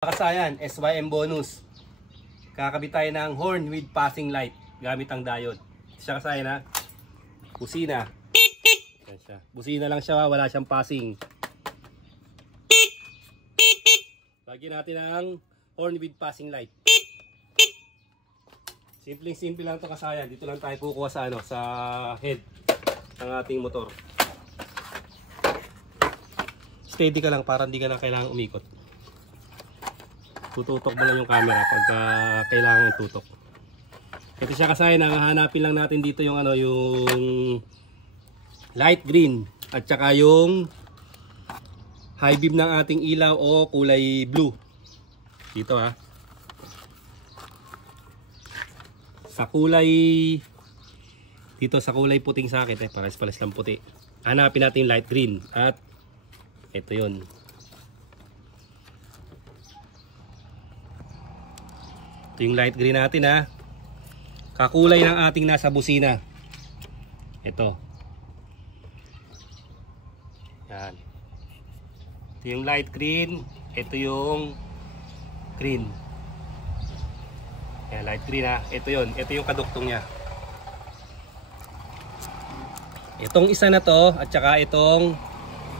Kasayan, SYM bonus. Kakabit tayo ng horn with passing light gamit ang diode. Siya kasayan ha. Busina. Yan siya. Busina lang siya, wala siyang passing. Lagyan natin ng horn with passing light. Simple lang 'to kasayan. Dito lang tayo kukuha sa sa head ng ating motor. Steady ka lang para hindi ka na kailangang umikot. Tututok mo lang yung camera pagka kailangan itutok. Ito siya kasi hanapin lang natin dito yung yung light green at saka yung high beam ng ating ilaw o kulay blue. Dito ha. Sa kulay dito sa kulay puting sakit pares-pares lang puti. Hanapin natin yung light green at ito 'yon. Yung light green natin ha. Kakulay ng ating nasa busina. Ito. Yan. Ito yung light green. Ito yung green. Yan, light green ha. Ito yun. Ito yung kaduktong nya. Itong isa na to at saka itong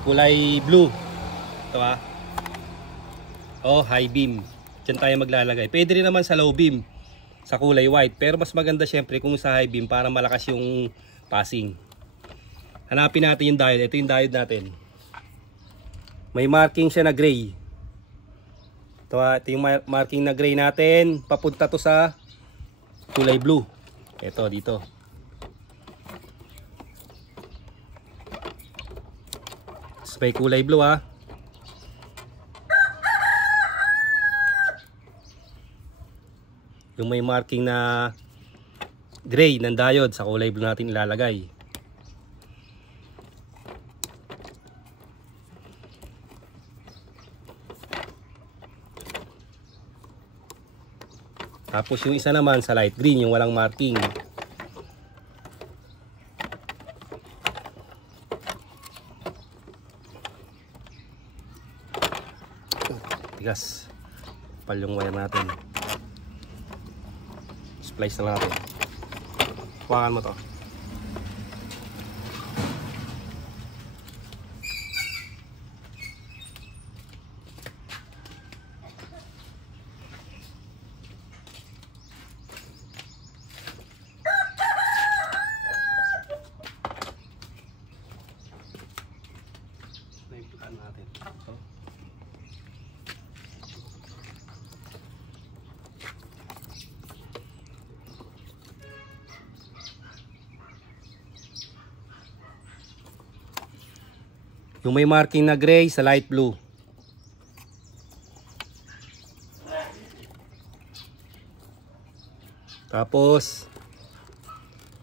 kulay blue. Ito ha. O high beam. Diyan tayo maglalagay. Pwede rin naman sa low beam sa kulay white. Pero mas maganda syempre kung sa high beam para malakas yung passing. Hanapin natin yung diode. Ito yung diode natin. May marking siya na gray. Ito yung marking na gray natin. Papunta to sa kulay blue. Ito dito. Tapos may kulay blue ha. Yung may marking na gray ng diode sa kulay blue natin ilalagay. Tapos yung isa naman sa light green, yung walang marking. Tigas. Pal yung wire natin. Splice na natin. Kuhakan mo to. Naiputan natin. Ito. Yung may marking na gray sa light blue. Tapos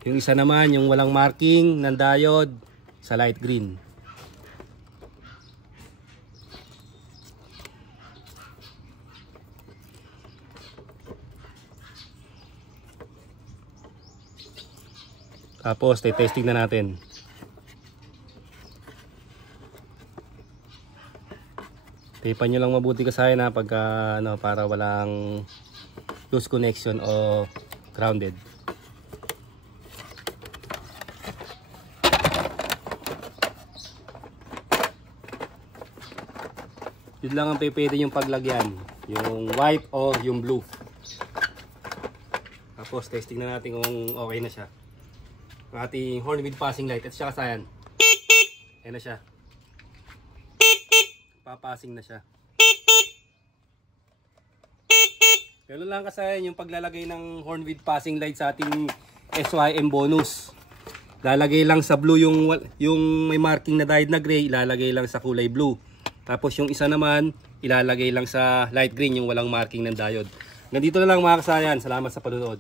yung isa naman yung walang marking ng diode sa light green. Tapos testing na natin. Tapan nyo lang mabuti kasayan ha pagka para walang loose connection o grounded. Yun lang ang pwede yung paglagyan, yung white o yung blue. Tapos testing na natin kung okay na siya. Ang ating horn with passing light at siya kasayan. Ayan na siya. Papasing na siya. Ganun lang kasayan yung paglalagay ng horn with passing light sa ating SYM bonus. Lalagay lang sa blue yung may marking na diode na gray, ilalagay lang sa kulay blue. Tapos yung isa naman, ilalagay lang sa light green yung walang marking ng diode. Nandito na lang mga kasayan. Salamat sa panonood.